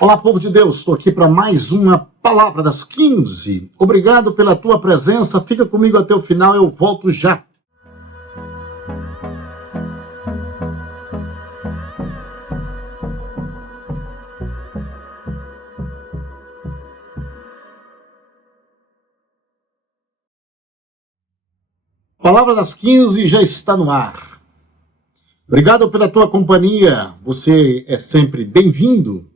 Olá, povo de Deus, estou aqui para mais uma Palavra das 15. Obrigado pela tua presença, fica comigo até o final, eu volto já. Palavra das 15 já está no ar. Obrigado pela tua companhia, você é sempre bem-vindo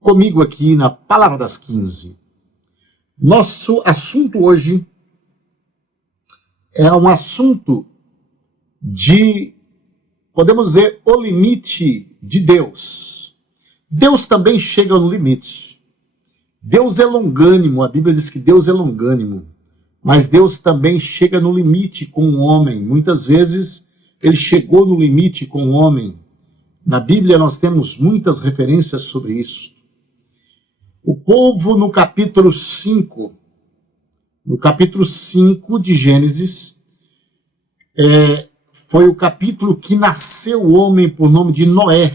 comigo aqui na Palavra das 15. Nosso assunto hoje é um assunto de, podemos dizer, o limite de Deus. Deus também chega no limite. Deus é longânimo, a Bíblia diz que Deus é longânimo, mas Deus também chega no limite com o homem. Muitas vezes ele chegou no limite com o homem. Na Bíblia nós temos muitas referências sobre isso. O povo no capítulo 5 de Gênesis, foi o capítulo que nasceu o homem por nome de Noé.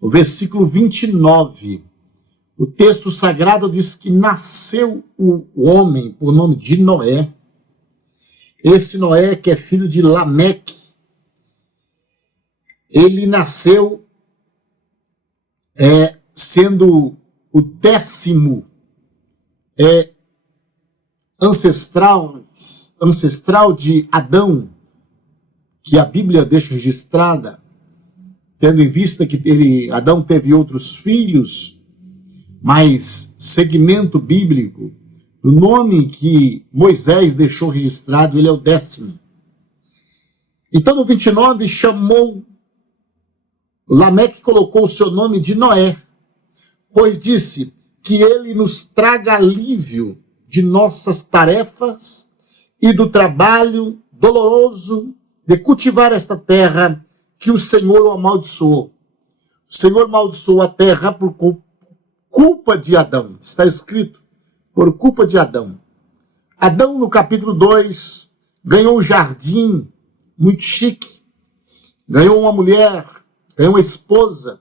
O versículo 29, o texto sagrado diz que nasceu o homem por nome de Noé. Esse Noé que é filho de Lameque, ele nasceu sendo o 10º ancestral de Adão, que a Bíblia deixa registrada, tendo em vista que Adão teve outros filhos, mas segmento bíblico, o nome que Moisés deixou registrado, ele é o 10º. Então no 29 chamou, Lameque colocou o seu nome de Noé, pois disse que ele nos traga alívio de nossas tarefas e do trabalho doloroso de cultivar esta terra que o Senhor o amaldiçoou. O Senhor amaldiçoou a terra por culpa de Adão. Está escrito, por culpa de Adão. Adão, no capítulo 2, ganhou um jardim muito chique, ganhou uma mulher, ganhou uma esposa.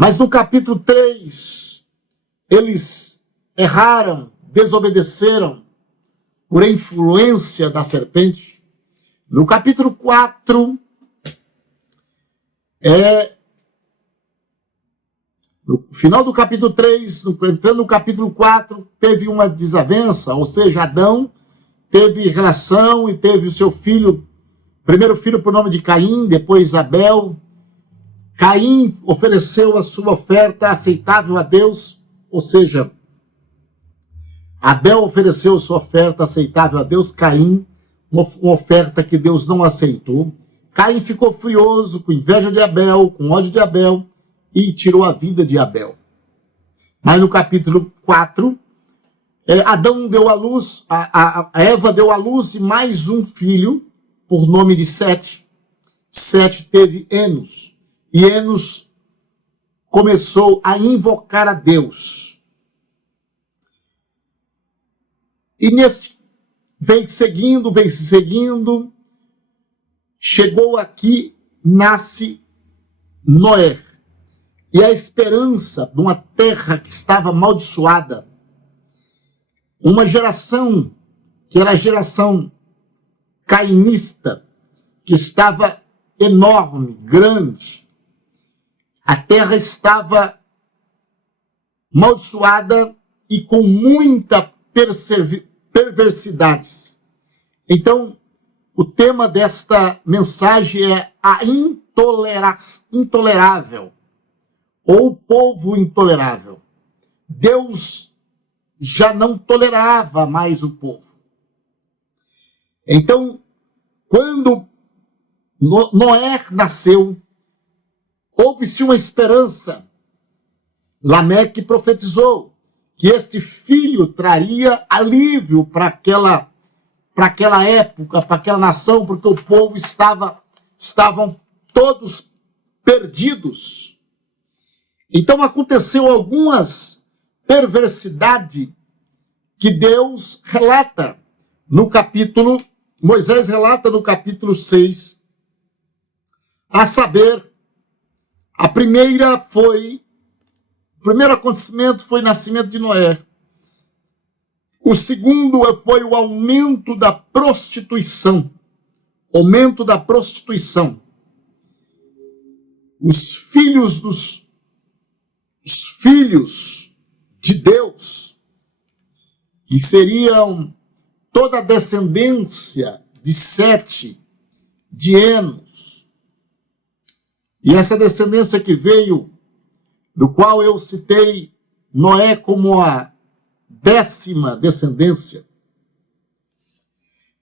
Mas no capítulo 3, eles erraram, desobedeceram por influência da serpente. No capítulo 4, no final do capítulo 3, entrando no capítulo 4, teve uma desavença, ou seja, Adão teve relação e teve o seu filho, primeiro filho por nome de Caim, depois Abel. Caim ofereceu a sua oferta aceitável a Deus, ou seja, Abel ofereceu sua oferta aceitável a Deus, Caim, uma oferta que Deus não aceitou. Caim ficou furioso, com inveja de Abel, com ódio de Abel, e tirou a vida de Abel. Mas no capítulo 4, Adão deu à luz, a Eva deu à luz de mais um filho, por nome de Sete. Sete teve Enos. E Enos começou a invocar a Deus. E veio seguindo, chegou aqui, nasce Noé. E a esperança de uma terra que estava amaldiçoada, uma geração que era a geração cainista, que estava enorme, grande. A terra estava amaldiçoada e com muita perversidade. Então, o tema desta mensagem é a intolerável, ou o povo intolerável. Deus já não tolerava mais o povo. Então, quando Noé nasceu, houve-se uma esperança. Lameque profetizou que este filho traria alívio para aquela época, para aquela nação, porque o povo estavam todos perdidos. Então aconteceu algumas perversidades que Deus relata no capítulo, Moisés relata no capítulo 6, a saber, a primeira foi primeiro acontecimento foi o nascimento de Noé. O segundo foi o aumento da prostituição. Aumento da prostituição. Os filhos de Deus, que seriam toda a descendência de Sete, de Enos, e essa descendência que veio, do qual eu citei Noé como a 10ª descendência,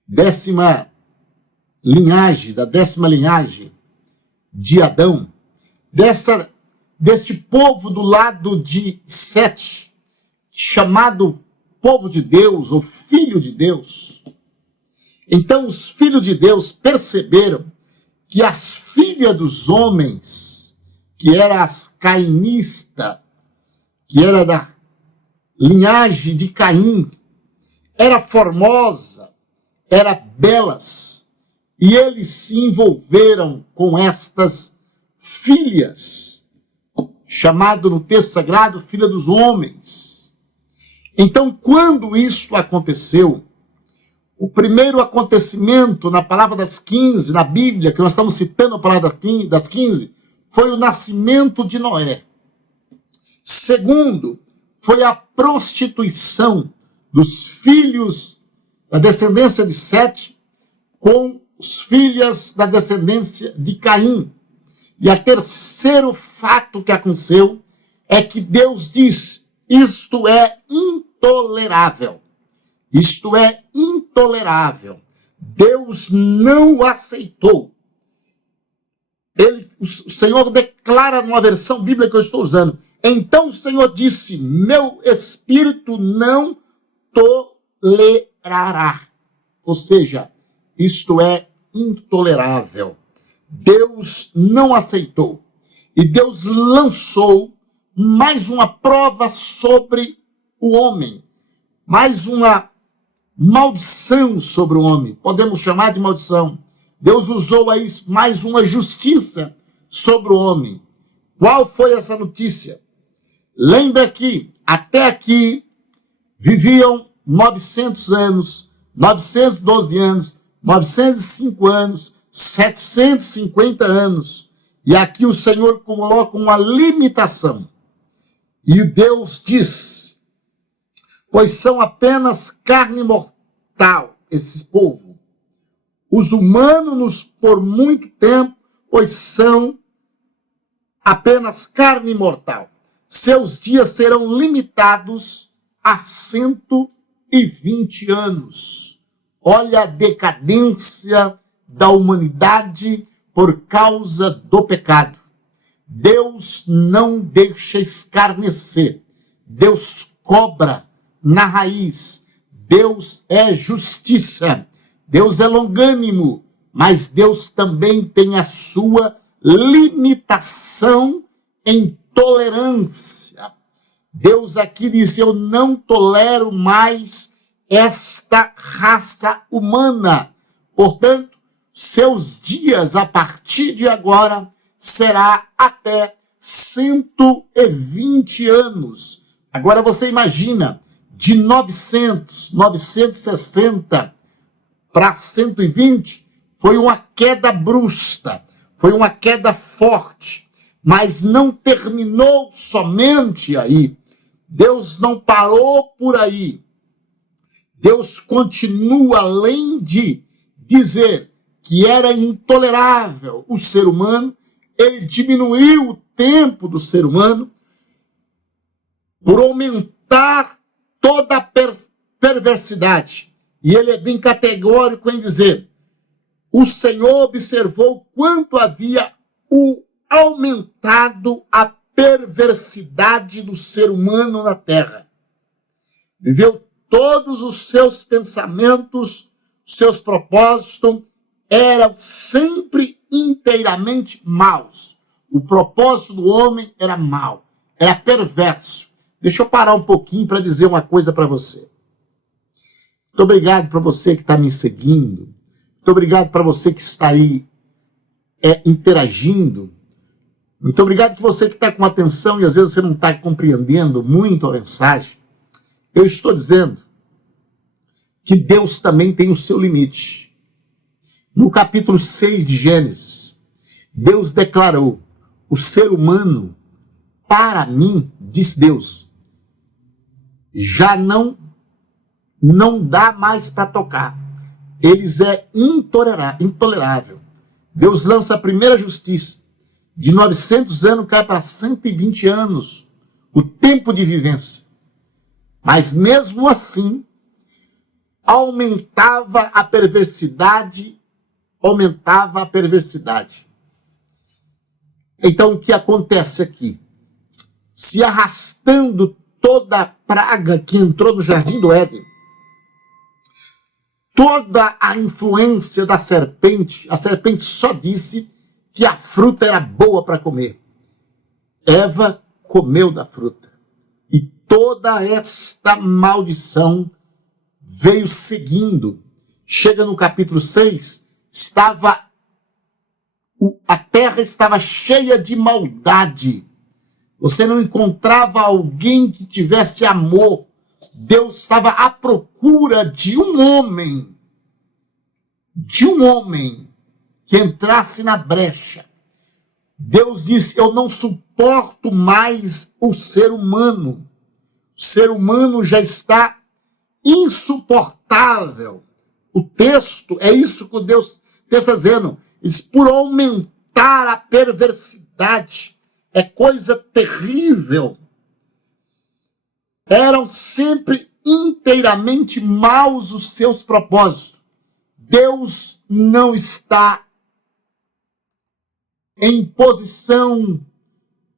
10ª linhagem, da 10ª linhagem de Adão, deste povo do lado de Sete, chamado povo de Deus, ou filho de Deus. Então os filhos de Deus perceberam que as filhas dos homens, que eram as cainista, que era da linhagem de Caim, era formosa, era belas, e eles se envolveram com estas filhas, chamado no texto sagrado, filha dos homens. Então, quando isso aconteceu, o primeiro acontecimento na palavra das 15, na Bíblia, que nós estamos citando a palavra das 15, foi o nascimento de Noé. Segundo, foi a prostituição dos filhos da descendência de Sete com os filhos da descendência de Caim. E o terceiro fato que aconteceu é que Deus diz: isto é intolerável. Isto é intolerável. Deus não o aceitou. O Senhor declara numa versão bíblica que eu estou usando: então o Senhor disse, meu espírito não tolerará. Ou seja, isto é intolerável. Deus não aceitou. E Deus lançou mais uma prova sobre o homem. Mais uma maldição sobre o homem. Podemos chamar de maldição. Deus usou aí mais uma justiça sobre o homem. Qual foi essa notícia? Lembra que até aqui viviam 900 anos, 912 anos, 905 anos, 750 anos. E aqui o Senhor coloca uma limitação. E Deus diz: pois são apenas carne mortal, esses povos. Os humanos por muito tempo, pois são apenas carne mortal. Seus dias serão limitados a 120 anos. Olha a decadência da humanidade por causa do pecado. Deus não deixa escarnecer. Deus cobra na raiz. Deus é justiça. Deus é longânimo, mas Deus também tem a sua limitação em tolerância. Deus aqui diz: eu não tolero mais esta raça humana. Portanto, seus dias a partir de agora será até 120 anos. Agora você imagina, de 960 para 120, foi uma queda brusca, foi uma queda forte, mas não terminou somente aí. Deus não parou por aí. Deus continua, além de dizer que era intolerável o ser humano, ele diminuiu o tempo do ser humano por aumentar toda a perversidade. E ele é bem categórico em dizer: o Senhor observou quanto havia aumentado a perversidade do ser humano na terra. Viveu todos os seus pensamentos, seus propósitos eram sempre inteiramente maus. O propósito do homem era mau, era perverso. Deixa eu parar um pouquinho para dizer uma coisa para você. Muito obrigado para você que está me seguindo. Muito obrigado para você que está aí interagindo. Muito obrigado por você que está com atenção e às vezes você não está compreendendo muito a mensagem. Eu estou dizendo que Deus também tem o seu limite. No capítulo 6 de Gênesis, Deus declarou: o ser humano, para mim, diz Deus, já não dá mais para tocar. Eles é intolerável. Deus lança a primeira justiça. De 900 anos cai para 120 anos o tempo de vivência. Mas mesmo assim, aumentava a perversidade. Então o que acontece aqui? Se arrastando toda a praga que entrou no Jardim do Éden, toda a influência da serpente, a serpente só disse que a fruta era boa para comer. Eva comeu da fruta. E toda esta maldição veio seguindo. Chega no capítulo 6, a terra estava cheia de maldade. Você não encontrava alguém que tivesse amor. Deus estava à procura de um homem que entrasse na brecha. Deus disse: eu não suporto mais o ser humano. O ser humano já está insuportável. O texto é isso que Deus está dizendo. Diz: por aumentar a perversidade. É coisa terrível. Eram sempre inteiramente maus os seus propósitos. Deus não está em posição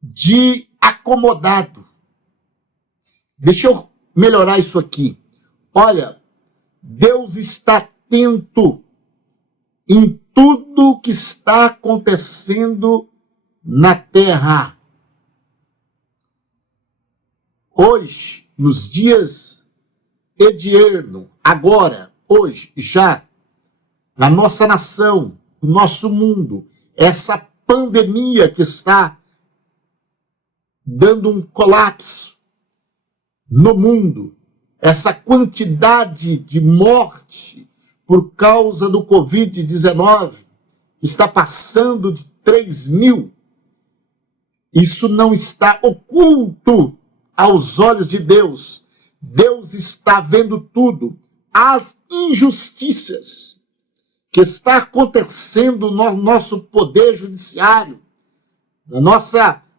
de acomodado. Deixa eu melhorar isso aqui. Olha, Deus está atento em tudo que está acontecendo na terra. Hoje, nos dias Edierno, agora, hoje, já, na nossa nação, no nosso mundo, essa pandemia que está dando um colapso no mundo, essa quantidade de morte por causa do Covid-19, está passando de 3.000, isso não está oculto aos olhos de Deus. Deus está vendo tudo. As injustiças que está acontecendo no nosso poder judiciário,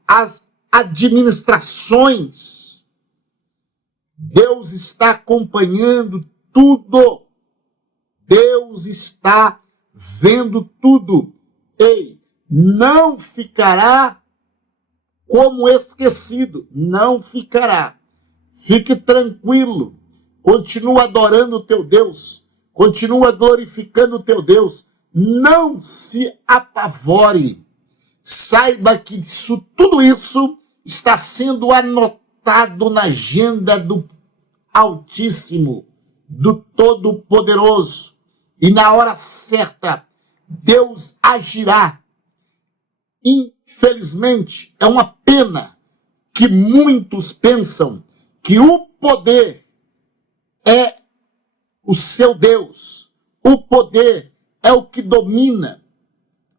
as administrações, Deus está acompanhando tudo. Deus está vendo tudo. Ei, não ficará como esquecido. Não ficará. Fique tranquilo. Continua adorando o teu Deus. Continua glorificando o teu Deus. Não se apavore. Saiba que tudo isso está sendo anotado na agenda do Altíssimo, do Todo-Poderoso. E na hora certa, Deus agirá. Infelizmente, é uma pena que muitos pensam que o poder é o seu Deus. O poder é o que domina.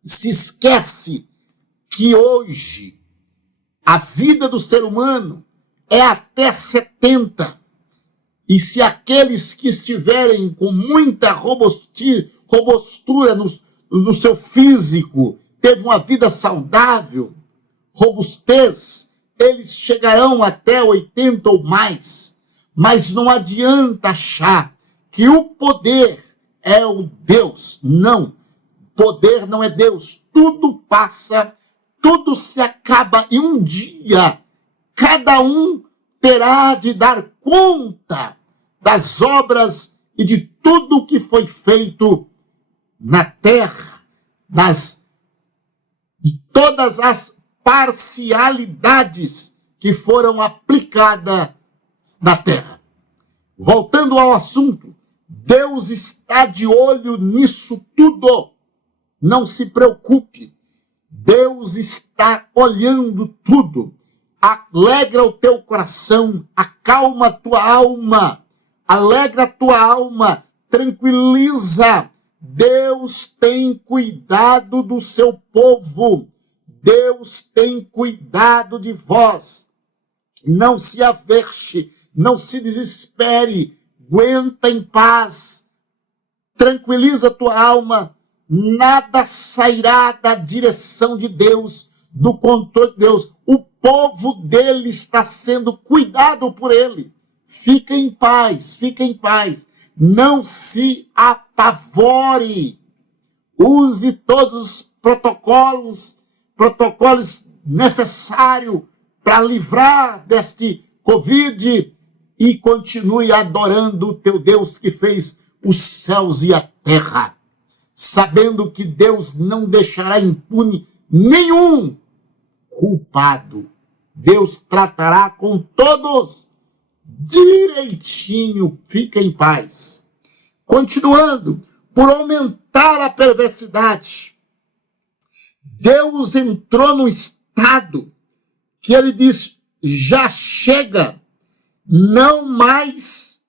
Se esquece que hoje a vida do ser humano é até 70. E se aqueles que estiverem com muita robustura no seu físico, teve uma vida saudável, robustez, eles chegarão até 80 ou mais. Mas não adianta achar que o poder é o Deus. Não, poder não é Deus. Tudo passa, tudo se acaba e um dia cada um terá de dar conta das obras e de tudo o que foi feito na terra, de todas as parcialidades que foram aplicadas na terra. Voltando ao assunto, Deus está de olho nisso tudo. Não se preocupe. Deus está olhando tudo. Alegra o teu coração, acalma a tua alma, alegra a tua alma, tranquiliza. Deus tem cuidado do seu povo. Deus tem cuidado de vós. Não se averte, não se desespere, aguenta em paz, tranquiliza a tua alma, nada sairá da direção de Deus, do controle de Deus. O povo dele está sendo cuidado por ele. Fica em paz, não se apavore, use todos os protocolos necessários para livrar deste Covid e continue adorando o teu Deus que fez os céus e a terra, sabendo que Deus não deixará impune nenhum culpado. Deus tratará com todos direitinho, fica em paz. Continuando, por aumentar a perversidade, Deus entrou num estado que ele diz, já chega, não mais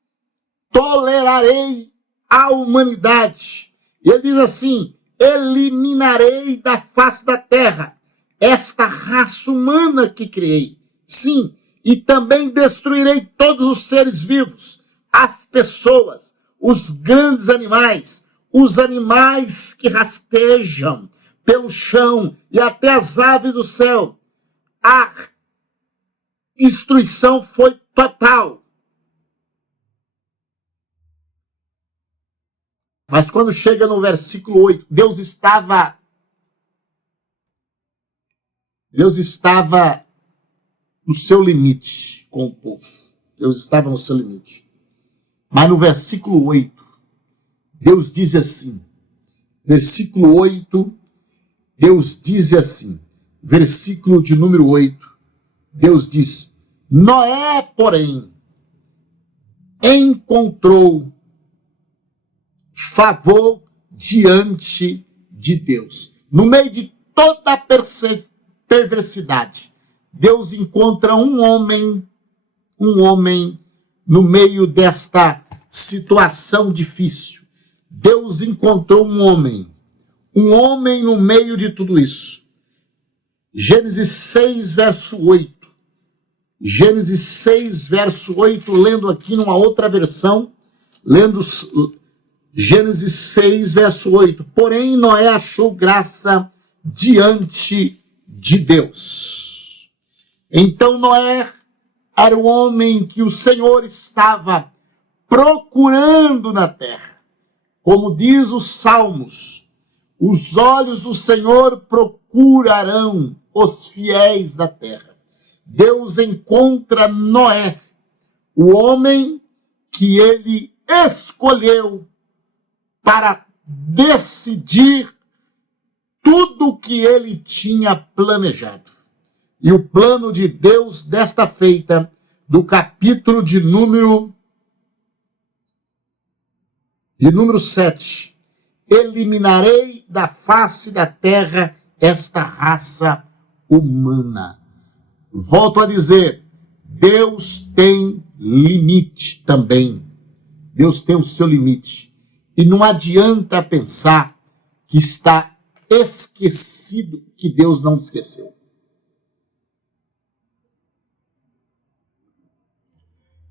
tolerarei a humanidade. Ele diz assim, eliminarei da face da terra esta raça humana que criei. Sim, e também destruirei todos os seres vivos, as pessoas, os grandes animais, os animais que rastejam pelo chão e até as aves do céu. A destruição foi total. Mas quando chega no versículo 8, Deus estava no seu limite com o povo. Deus estava no seu limite. Mas no versículo 8, Deus diz assim, versículo 8, Deus diz assim, versículo de número 8, Deus diz, Noé, porém, encontrou favor diante de Deus. No meio de toda a perversidade, Deus encontra um homem no meio desta situação difícil. Deus encontrou um homem no meio de tudo isso. Gênesis 6, verso 8. Gênesis 6, verso 8, lendo aqui numa outra versão, lendo Gênesis 6, verso 8. Porém, Noé achou graça diante de Deus. Então, Noé era o homem que o Senhor estava procurando na terra. Como diz os Salmos, os olhos do Senhor procurarão os fiéis da terra. Deus encontra Noé, o homem que ele escolheu para decidir tudo o que ele tinha planejado. E o plano de Deus desta feita, do capítulo de número 7, eliminarei da face da terra esta raça humana. Volto a dizer, Deus tem limite também. Deus tem o seu limite. E não adianta pensar que está esquecido, que Deus não esqueceu.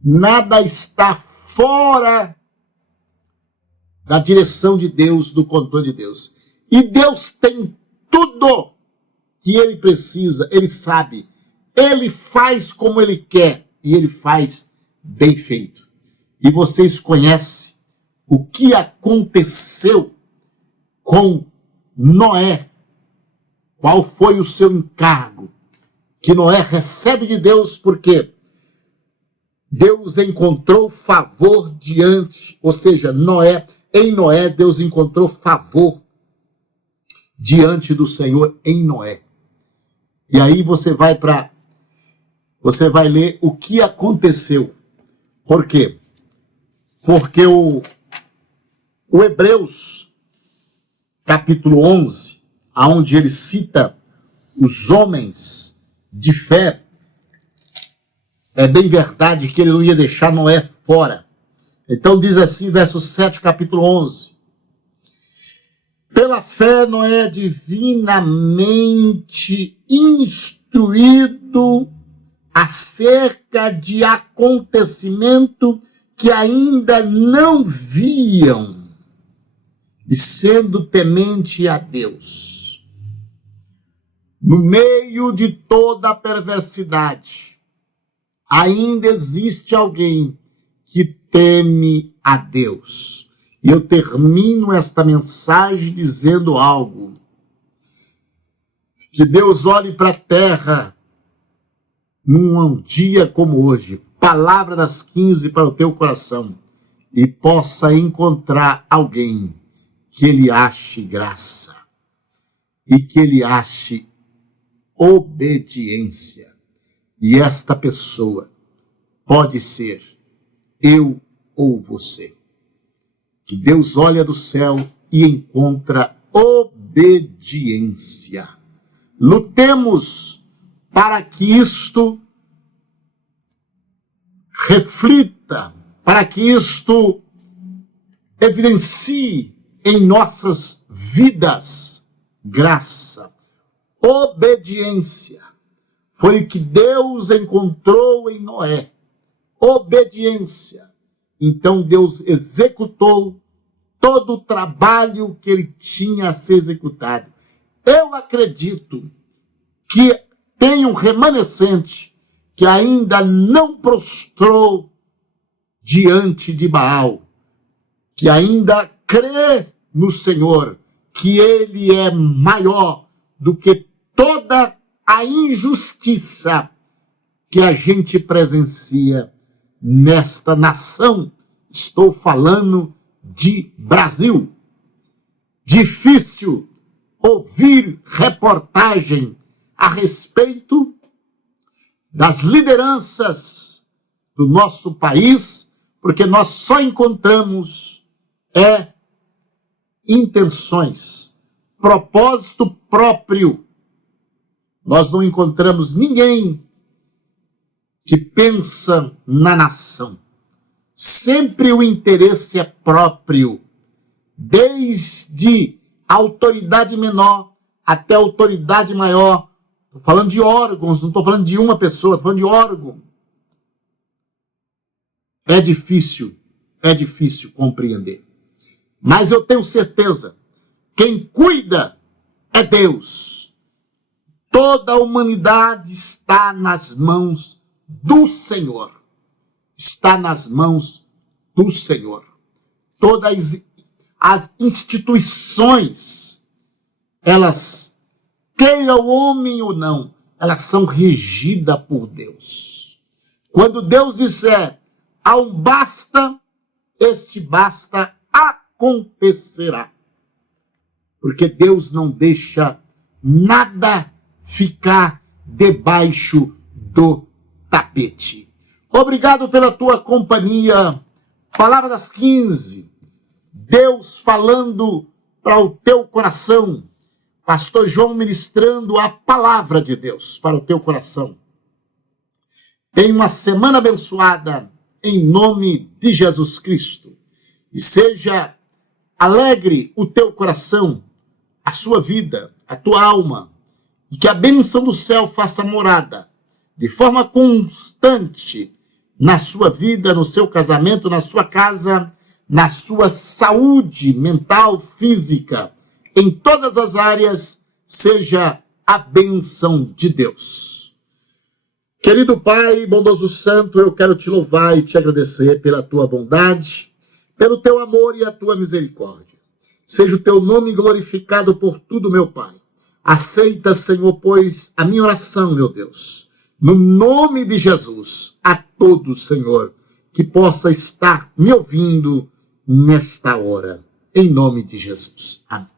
Nada está fora da direção de Deus, do controle de Deus. E Deus tem tudo que ele precisa, ele sabe. Ele faz como ele quer e ele faz bem feito. E vocês conhecem o que aconteceu com Noé? Qual foi o seu encargo? Que Noé recebe de Deus porque Deus encontrou favor diante, ou seja, em Noé, Deus encontrou favor diante do Senhor em Noé. E aí você vai ler o que aconteceu. Por quê? Porque o Hebreus, capítulo 11, onde ele cita os homens de fé, é bem verdade que ele não ia deixar Noé fora. Então diz assim, verso 7, capítulo 11. Pela fé, Noé, divinamente instruído acerca de acontecimento que ainda não viam, e sendo temente a Deus, no meio de toda a perversidade, ainda existe alguém que teme a Deus. E eu termino esta mensagem dizendo algo. Que Deus olhe para a terra num dia como hoje, palavra das 15 para o teu coração, e possa encontrar alguém que ele ache graça e que ele ache obediência. E esta pessoa pode ser eu ou você. Que Deus olha do céu e encontra obediência. Lutemos para que isto reflita, para que isto evidencie em nossas vidas graça, obediência. Foi o que Deus encontrou em Noé. Obediência. Então Deus executou todo o trabalho que ele tinha a ser executado. Eu acredito que tem um remanescente que ainda não prostrou diante de Baal, que ainda crê no Senhor, que ele é maior do que toda a injustiça que a gente presencia nesta nação. Estou falando de Brasil. Difícil ouvir reportagem a respeito das lideranças do nosso país, porque nós só encontramos intenções, propósito próprio. Nós não encontramos ninguém que pensa na nação. Sempre o interesse é próprio, desde a autoridade menor até a autoridade maior. Estou falando de órgãos, não estou falando de uma pessoa, estou falando de órgão. É difícil compreender. Mas eu tenho certeza, quem cuida é Deus. Toda a humanidade está nas mãos do Senhor. Está nas mãos do Senhor. Todas as instituições, elas, queira o homem ou não, elas são regidas por Deus. Quando Deus disser, há um basta, este basta acontecerá. Porque Deus não deixa nada ficar debaixo do tapete. Obrigado pela tua companhia. Palavra das 15. Deus falando para o teu coração. Pastor João ministrando a palavra de Deus para o teu coração. Tenha uma semana abençoada em nome de Jesus Cristo. E seja alegre o teu coração, a sua vida, a tua alma. E que a bênção do céu faça morada de forma constante na sua vida, no seu casamento, na sua casa, na sua saúde mental, física, em todas as áreas, seja a bênção de Deus. Querido Pai, bondoso Santo, eu quero te louvar e te agradecer pela tua bondade, pelo teu amor e a tua misericórdia. Seja o teu nome glorificado por tudo, meu Pai. Aceita, Senhor, pois, a minha oração, meu Deus. No nome de Jesus, a todos, Senhor, que possa estar me ouvindo nesta hora. Em nome de Jesus. Amém.